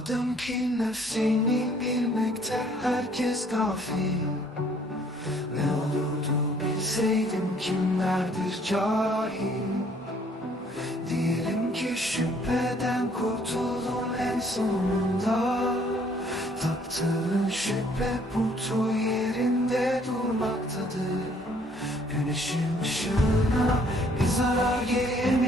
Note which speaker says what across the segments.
Speaker 1: Anladım ki nefsini bilmekte herkes gafil Ne olurdu bilseydim kimlerdir cahil. Diyelim ki şüpheden kurtuldum en sonunda. Taptığın şüphe putu yerinde durmaktadır. Güneşin ışığına bir zarar gelir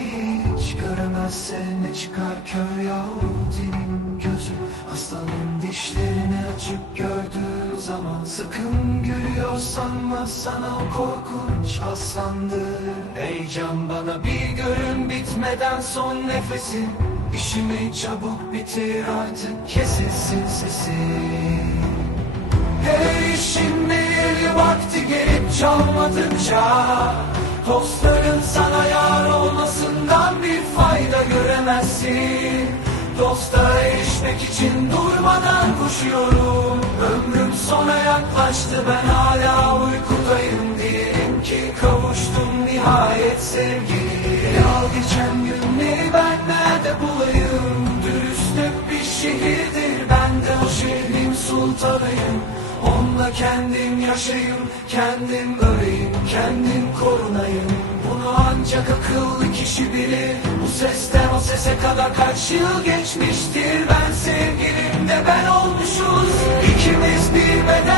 Speaker 1: zaman Sakın gülüyor sanma sana o korkunç aslandır Ey can bana bir görün bitmeden son nefesin İşimi çabuk bitir artık kesilsin sesin her işin değil vakti gelip çalmadıkça Dostların sana yar olmasından bir fayda göremezsin. Dosta erişmek için durmadan koşuyorum Ömrüm sona yaklaştı. Ben hala uykudayım. Diyelim ki kavuştum nihayet sevgili Al geçen günleri ben nerede bulayım? Dürüstlük bir şehirdir. Ben de o şehrin sultanıyım. Onunla kendim yaşayayım, kendim öleyim, kendim korunayım. Bunu ancak akıllı kişi bilir. Bu sesten o sese kadar kaç yıl geçmiştir? Ben sevgilimde ben olmuşuz İkimiz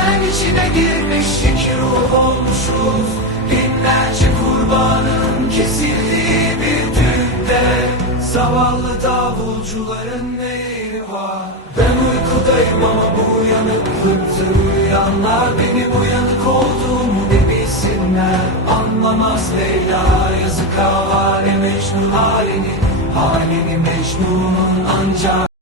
Speaker 1: beden içine girmiş iki ruh olmuşuz Binlerce kurbanın kesildiği bir düğünde Zavallı davulcuların neyri var? Ben uykudayım ama bu uyanıklıktır Uyanlar benim uyanık olduğumu ne bilsinler Anlamaz Leyla yazık havale Mecnun halini Halini Mecnun'un ancak